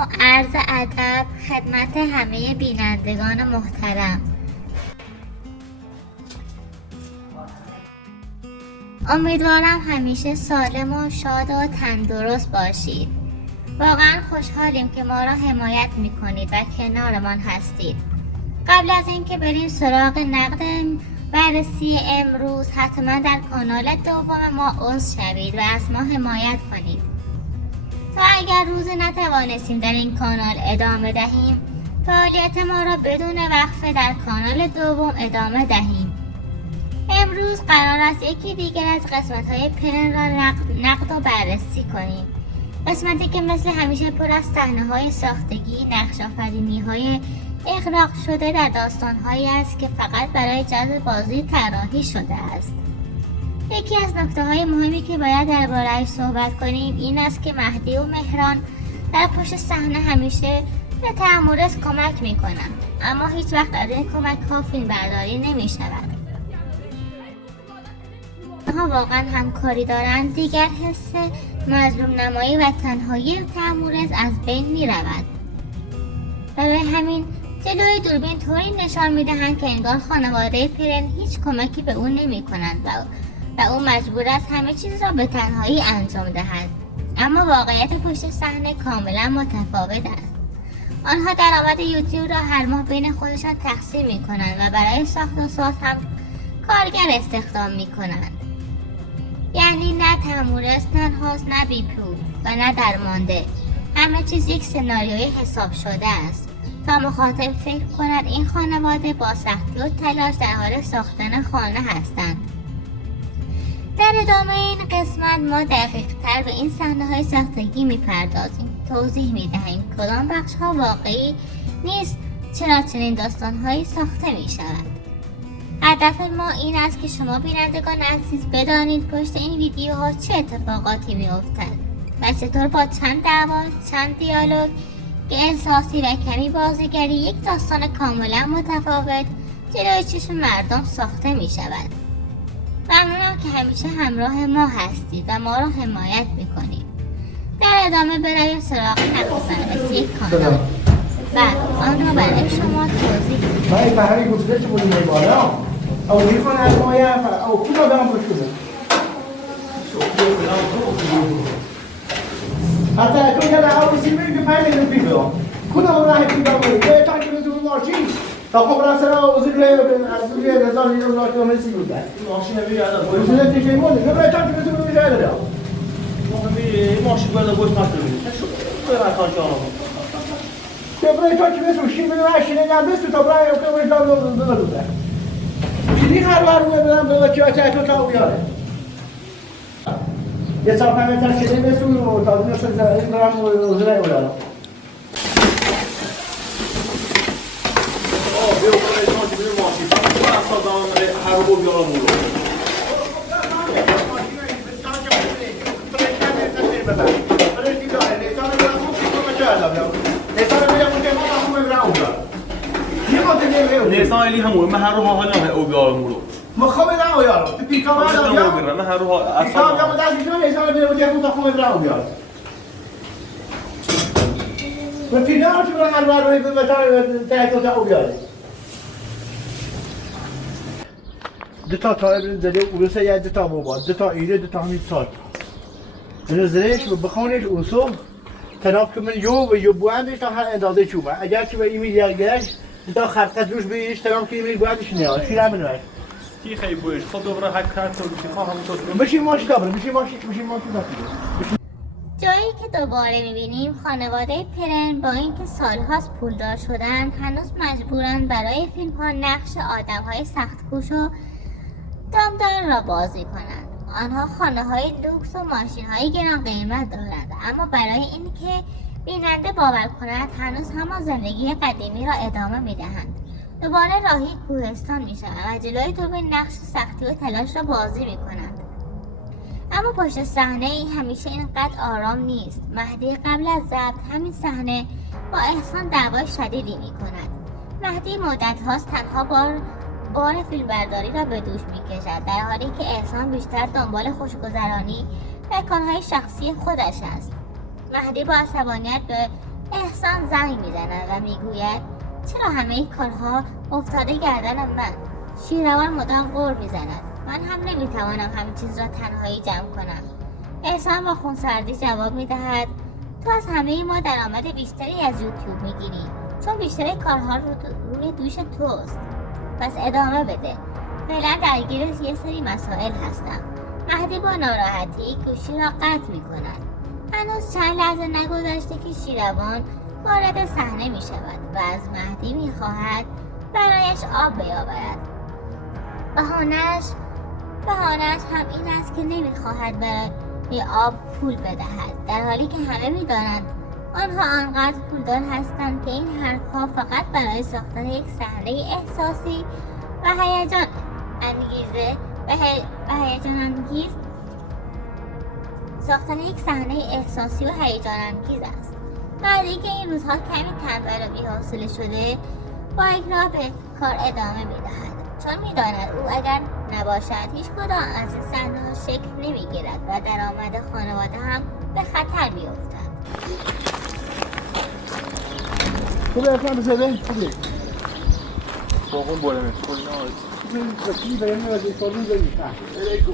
و عرض ادب خدمت همه بینندگان محترم. امیدوارم همیشه سالم و شاد و تندرست باشید. واقعا خوشحالیم که ما را حمایت میکنید و کنارمان هستید. قبل از اینکه بریم سراغ نقد بررسی امروز، حتما در کانال دوم ما عضو شوید و از ما حمایت کنید تا اگر روزی نتوانستیم در این کانال ادامه دهیم، فعالیت ما را بدون وقفه در کانال دوم ادامه دهیم. امروز قرار است یکی دیگر از قسمت‌های پرن را نقد و بررسی کنیم. قسمتی که مثل همیشه پر از صحنه‌های ساختگی، نقش‌آفرینی‌های اغراق شده در داستان‌هایی است که فقط برای جذب بازی طراحی شده است. یکی از نکته‌های مهمی که باید درباره‌اش صحبت کنیم این است که مهدی و مهران در پشت صحنه همیشه به تأمرس کمک می‌کنند، اما هیچ وقت از این کمک‌ها فیلمبرداری نمی‌شود. آنها واقعا همکاری دارند، دیگر حس مظلوم نمایی و تنهایی تأمرس از بین می‌رود. برای همین جلوی دوربین طوری نشان می‌دهند که انگار خانواده پرن هیچ کمکی به او نمی‌کنند و او مجبور است همه چیز را به تنهایی انجام دهد. اما واقعیت پشت صحنه کاملا متفاوت است. آنها درآمد یوتیوب را هر ماه بین خودشان تقسیم می‌کنند و برای ساخت و ساز هم کارگر استخدام می‌کنند. یعنی نه تأمرس تنهاست، نه بیپول و نه درمانده. همه چیز یک سناریوی حساب شده است تا مخاطب فکر کند این خانواده با سختی و تلاش در حال ساختن خانه هستند. در ادامه این قسمت ما دقیق‌تر به این صحنه‌های ساختگی می‌پردازیم، توضیح می‌دهیم کدام بخش‌ها واقعی نیست، چرا چنین داستان‌هایی ساخته می‌شود. هدف ما این است که شما بینندگان عزیز بدانید پشت این ویدیوها چه اتفاقاتی می‌افتد و چطور با چند دعوا، چند دیالوگ که احساسی و کمی بازیگری یک داستان کاملا متفاوت جلوی چشم مردم ساخته می‌شود. ممنونم که همیشه همراه ما هستید و ما را حمایت می‌کنید. در ادامه برویم سراغ نقد بررسی کانال و آن را برای شما توضیح می‌دهم. او يكون على المويه او كل هذا امر شنو حتى يكون هذا اول شيء من فاهم الفيديو كلهم راح يكونوا لا تعرف انتم ماشي تاخذ راسنا وزير الزوجيه نظام يوم راح يمسي ولا ماشي نبي هذا وزير تليفون لا تعرف انتم مش هذا ماشي ولا قلت ما تدري شو راح كان جاره تبغى تاكل بس وشي من عشان انا بس تبغى وكم لا چیزی خبر بدم به بچه‌ها تو تا بیاره یه صاحب تا شده مسئول و تا دو سال این برام وزرای اولا بیو کنه تو بیو ماشین تو اصلا دام هر رو بیارم اون نیستان علی همون من هر رو حال نه او بیارم رو مخابه نه یارو تو پیکا نه من هر رو اصلا اصلا دست می‌کنم نیستان بیارم تو مخابه نه یارو و فیلم تو برای هر بار روی تا تا بیاره دو تا زده اروسا یا دو تا موبایل دو تا ایره دو تا همین سال بنزلش و بخونش اروسو تناب که من یو بواندش تا هر اندازه چوبه اگر که به ایمیل یارگرش تا خرقت روش بیش تمام که ایمیل بواندش نیاد شیره منوش کی خیلی بویش خود دوباره هک کرد تو بشی خواهم تو بشی ماشی دابره بشی ماشی جایی که دوباره می‌بینیم خانواده پرن با اینکه سالهاست پولدار شدن هنوز مجبورند برای فیلم‌ها نقش آدم‌های سخت‌کوش و دامدار را بازی کنند. آنها خانه‌های لوکس و ماشین‌های گران قیمت دارند، اما برای اینکه بیننده باور کند هنوز همان زندگی قدیمی را ادامه می‌دهند. دوباره راهی کوهستان می‌شوند و جلوی دوربین نقش سختی و تلاش را بازی می‌کنند. اما پشت صحنه این همیشه اینقدر آرام نیست. مهدی قبل از ضبط همین صحنه با احسان دعوای شدیدی می‌کند. مهدی مدت هاست تنها بار فیلمبرداری را به دوش می‌کشد، در حالی که احسان بیشتر دنبال خوشگذرانی و کارهای شخصی خودش است. مهدی با عصبانیت به احسان زنگ میزند و میگوید چرا همه کارها افتاده گردن من؟ شیروان مدام غر میزند. من هم نمیتوانم همه چیز را تنهایی جمع کنم. احسان با خونسردی جواب میدهد تو از همه ما درآمد بیشتری از یوتیوب میگیری چون بیشتر کارها روی دوش توست. پس ادامه بده. فعلا درگیر یه سری مسائل هستم. مهدی با ناراحتی گوشی را قطع میکند. هنوز چند لحظه نگذشته که شیروان وارد صحنه می شود و از مهدی می خواهد برایش آب بیاورد. بهانه‌اش هم این است که نمی خواهد برای آب پول بدهد، در حالی که همه می دانند آنها آنقدر پولدار هستند که این حرفها فقط برای ساختن یک صحنه احساسی و هیجان انگیز ساختن یک صحنه احساسی و هیجان انگیز است. مهدی که این روزها کمی تنبل و بی‌حوصله شده با اکراه به کار ادامه می‌دهد چون می‌داند او اگر نباشد هیچ کدام از این صحنه‌ها شکل نمی‌گیرد و درآمد خانواده هم به خطر می‌افتد. خوبه اصلا بزده؟ خوبه باقون بولمه کلی نهارد خوبه بریم از این کارون داریم الیکو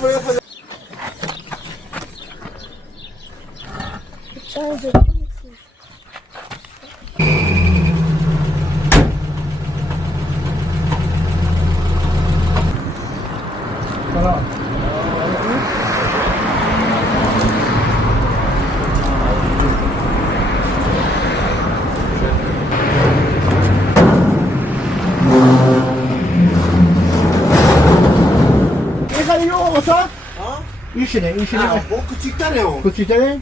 خوبه خدا این شنه با کوچیک‌تره اون. کوچیک‌تره؟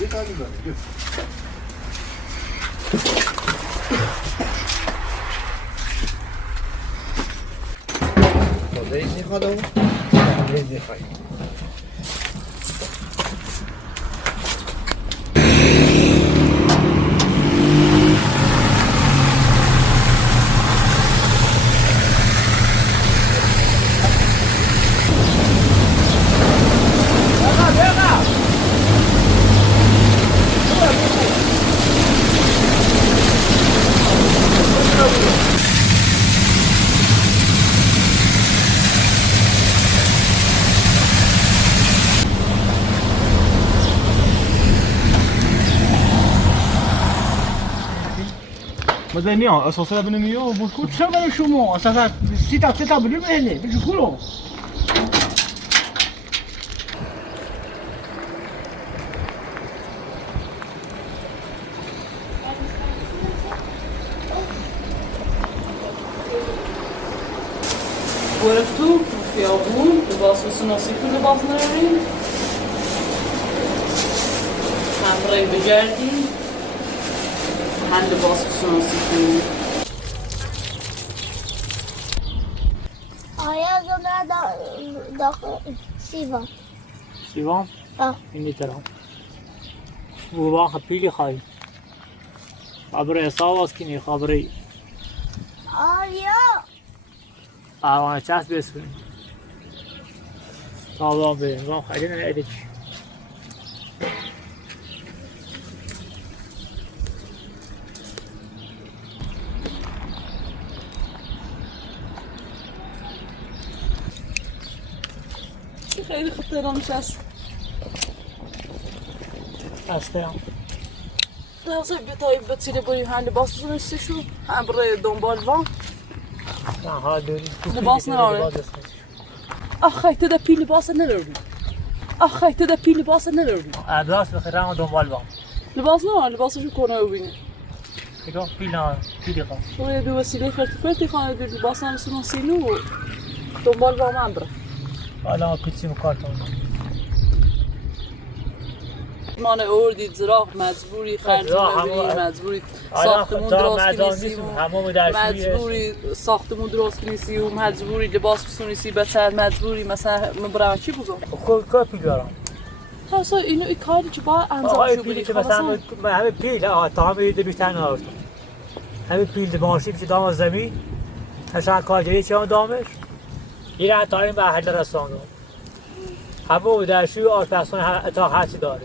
بخواییم بره. ریز میخواد اون؟ ریز میخواد. مدنی ها اساسا بنمی ها بود چه برای شما اساسا سه تا بودیم هنه بگو کلو گرفتو خیابون لباس سناسی تو لباس نداریم همراه بگردیم من لباس سناسی تو آیا داخل سیوان سیوان؟ این طرف بوبا خپیلی خواهی خبره حساب است کنی خبره آیا آوانه چست بسونی تابان بریم گام خیلی نمیده چی خیلی خطرناک است هسته هم لازم بتایی بتیره بریم هم لباس سناسی شو هم برای دنبال وان نه ها داری لباس نداره آخه تو ده پی لباس نداری آخه تو ده پی لباس نداری ادراس بخیر هم دنبال بام لباس نداره لباسشو کنه ببینه بگم پیل ها پیلی خواه تو یه دو وسیله فرتی خانه دو لباس هم سناسی نو دنبال وان هم بره حالا ما پیچیم کارتون مان اوردید زراق مجبوری خرجون ببینید مجبوری ساختمون درست کنیسی مجبوری ساختمون درست کنیسی و مجبوری لباس بسونیسی بچه مجبوری مثلا برای چی بگم کار پیل دارم اصلا اینو این کاری که باید انجام آقای شو پیلی بری که مثلا همه پیل تا همه یه بیشتر نداشتم همه پیل ماشین میشه دام از زمین مثلا کارگری چه هم دامش این تا این به اهل رسانه همه درشوی آشپزخونه اتاق هرچی داره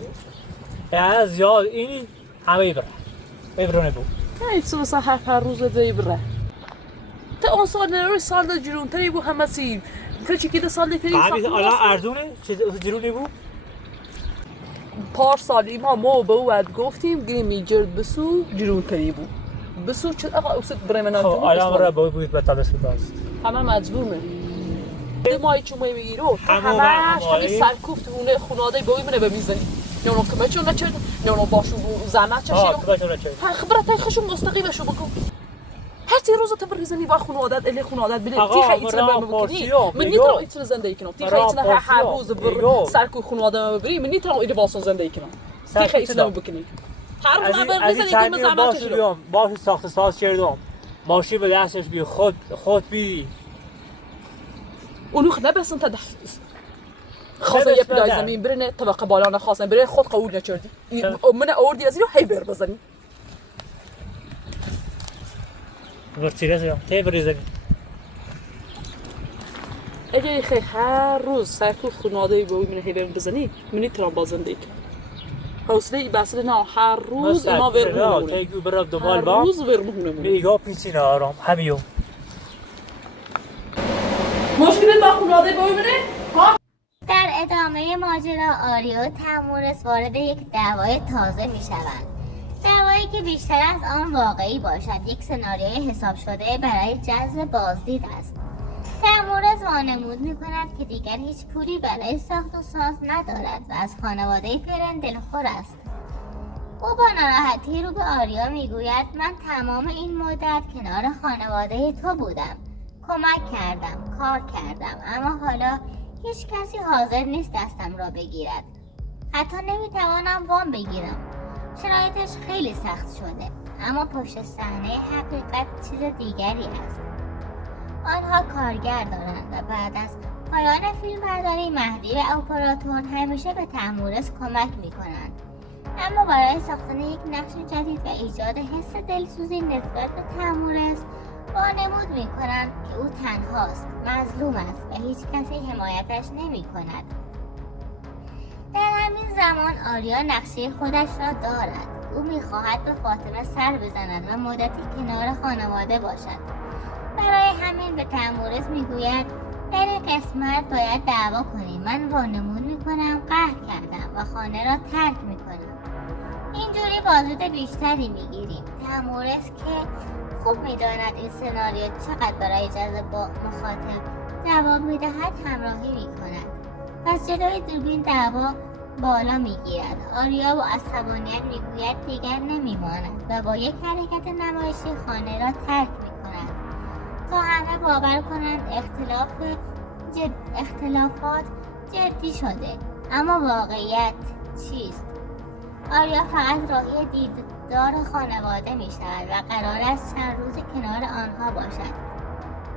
یعنی زیاد اینی همه ببرونه بود نه چه مثلا هر روز دی بره تا اون سال روی سال جرون تری بود همه سی فکر که سال تری همین الان ارزونه چه جرونی بود پار سالی ما به او گفتیم گیمی جرد بسو جرون تری بود بسو چه آقا اوست برمنا خب الان را بود به تابس بوداست همه مجبور می مای چومای میگیرو همه سرکوفت هونه خوناده بوی منه بمیزنی نه اون که چون نچرد نه اون باشو زحمت چشیرو خبرت خشم مستقیمشو بگو هر تی روز تو بریزنی و خونادت الی خونادت بده تی خیلی بکنی من نیترم ایتر زندگی کنم تی خیلی هر روز بر سرکو خوناده ببری من نیترم ایده واسون زندگی کنم تی خیلی بکنی هر روز من بریزنی که من زحمت چشیرو باش ساخت ساز کردم ماشین به دستش بی خود بی اونو خدا بسن تا خاصه یه پلای زمین برنه طبقه بالا نخواستن بره خود قبول نکردی من آوردی از اینو هی بر بزنی ورتیره زیام تی بریزنی اگه خیلی هر روز سرکو خوناده با من هی بر بزنی منی ترام بازنده حوصله ای بسته نه هر روز اینا ورمونه تی گو برم دنبال با هر روز ورمونه میگا پیچی نارم همیو مشکلی با خوناده با منه در ادامه ماجرا آریا و تمورس وارد یک دعوای تازه می شوند. دعوایی که بیشتر از آن واقعی باشد یک سناریوی حساب شده برای جذب بازدید است. تمورس وانمود می کند که دیگر هیچ پولی برای ساخت و ساز ندارد و از خانواده پرن دلخور است. او با ناراحتی رو به آریا می گوید من تمام این مدت کنار خانواده تو بودم. کمک کردم، کار کردم، اما حالا هیچ کسی حاضر نیست دستم را بگیرد. حتی نمیتوانم وام بگیرم. شرایطش خیلی سخت شده، اما پشت صحنه حقیقت چیز دیگری است. آنها کارگر دارند و بعد از پایان فیلم برداری مهدی و اپراتور همیشه به تمورس کمک میکنند. اما برای ساختن یک نقش جدید و ایجاد حس دلسوزی نسبت به تمورس وانمود می کنند که او تنهاست، مظلوم است و هیچ کسی حمایتش نمی کند. در همین زمان آریا نقشه خودش را دارد. او می خواهد به فاطمه سر بزند و مدتی کنار خانواده باشد. برای همین به تمورس می گوید در این قسمت باید دعوا کنیم. من وانمود می کنم قهر کردم و خانه را ترک می کنم. اینجوری بازدید بیشتری می گیریم. تمورس که خوب میداند این سناریو چقدر برای جذب مخاطب جواب میدهد همراهی میکند. پس جلوی دوربین دعوا بالا میگیرد. آریا با عصبانیت میگوید دیگر نمیماند و با یک حرکت نمایشی خانه را ترک میکند تا همه باور کنند اختلافات جدی شده. اما واقعیت چیست؟ آریا فقط راهی دیدار خانواده می شود و قرار است چند روز کنار آنها باشد.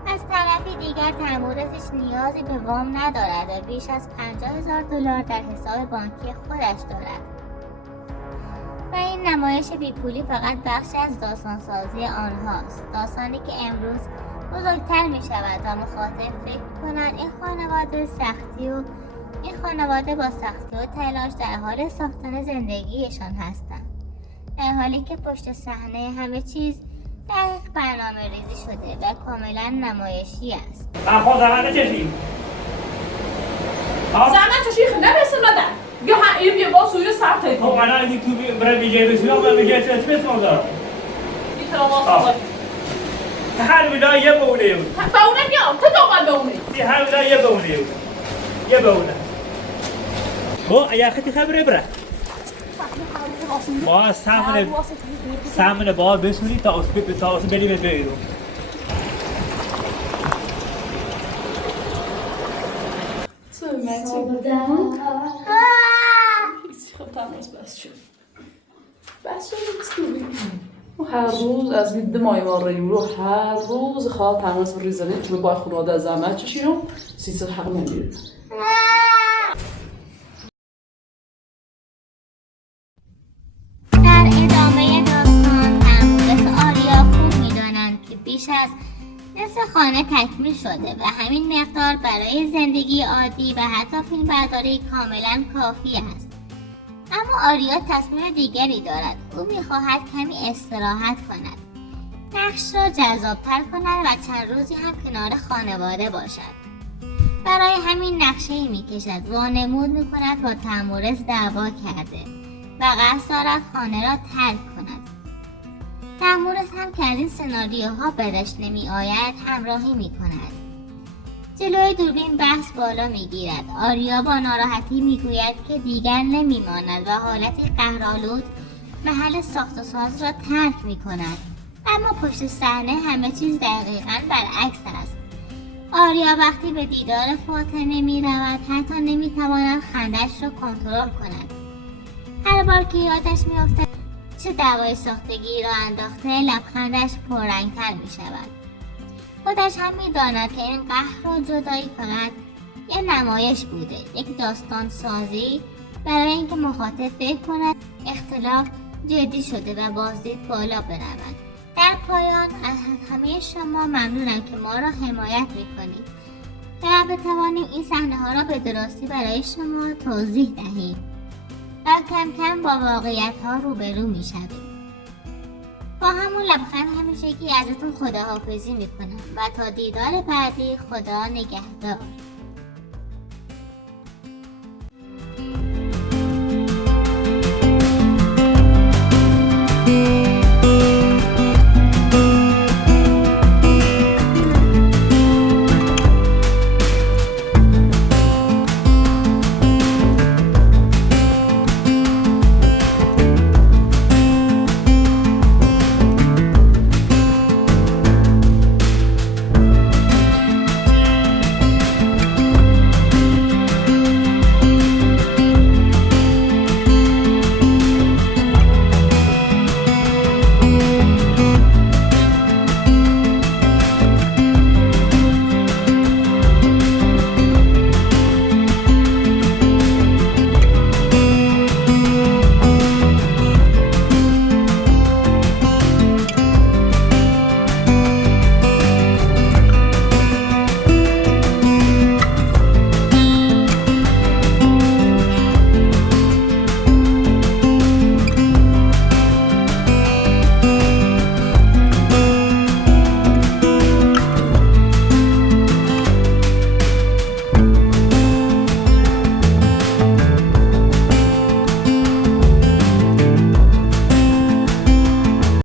از طرفی دیگر تمورسش نیازی به وام ندارد و بیش از $50,000 در حساب بانکی خودش دارد. و این نمایش بیپولی فقط بخشی از داستانسازی آنهاست. داستانی که امروز بزرگتر می شود و مخاطب فکر کنند این خانواده با سختی و تلاش در حال ساختن زندگیشان هستند، در حالی که پشت صحنه همه چیز دقیق برنامه ریزی شده و کاملا نمایشی است. خود زحمت نکشی زحمت چشی نمیسن مدن یا این یه با سوی سر تایی خب الان اگه تو برای بیجه بسیار من بیجه اسمت ما دارم این ترا واسه هر ویلا یه بونه بود بونه میام تو دوباره بونه هر ویلا یه بونه بود یه بونه با ایا خیلی خبره بره با سامن با بسونی تا اصلا بریم بیرون هر روز از دید مایواره رو هر روز خواهد تماس بریزنه چون باید خونواده از زحمت چشیرم 300 حق نمیره. در ادامه داستان تمورس و آریا خوب میدانند که بیش از نصف خانه تکمیل شده و همین مقدار برای زندگی عادی و حتی فیلم برداری کاملا کافی است. اما آریا تصمیم دیگری دارد. او میخواهد کمی استراحت کند، نقش را جذابتر کند و چند روزی هم کنار خانواده باشد. برای همین نقشه‌ای میکشد، وانمود میکند با تمورز دعوا کرده و قصد دارد خانه را ترک کند. تمورز هم که از این سناریوها بدش نمی آید همراهی می کند. جلوی دوربین بحث بالا می گیرد. آریا با ناراحتی می گوید که دیگر نمی ماند و حالتی قهرآلود محل ساخت و ساز را ترک می کند. اما پشت صحنه همه چیز دقیقاً برعکس است. آریا وقتی به دیدار فاطمه می رود حتی نمی تواند خندش را کنترل کند. هر بار که یادش می افتد چه دعوای ساختگی را انداخته لبخندش پررنگتر می شود. خودش هم می داند که این قهر و جدایی فقط یه نمایش بوده، یک داستان سازی برای اینکه مخاطب فکر کند اختلاف جدی شده و بازدید بالا برود. در پایان از همه شما ممنونم که ما را حمایت می کنید و بتوانیم این صحنه ها را به درستی برای شما توضیح دهیم و کم کم با واقعیت ها روبرو می شویم. با همون لبخند همیشگی ازتون خداحافظی می کنم و تا دیدار بعدی خدا نگهدار.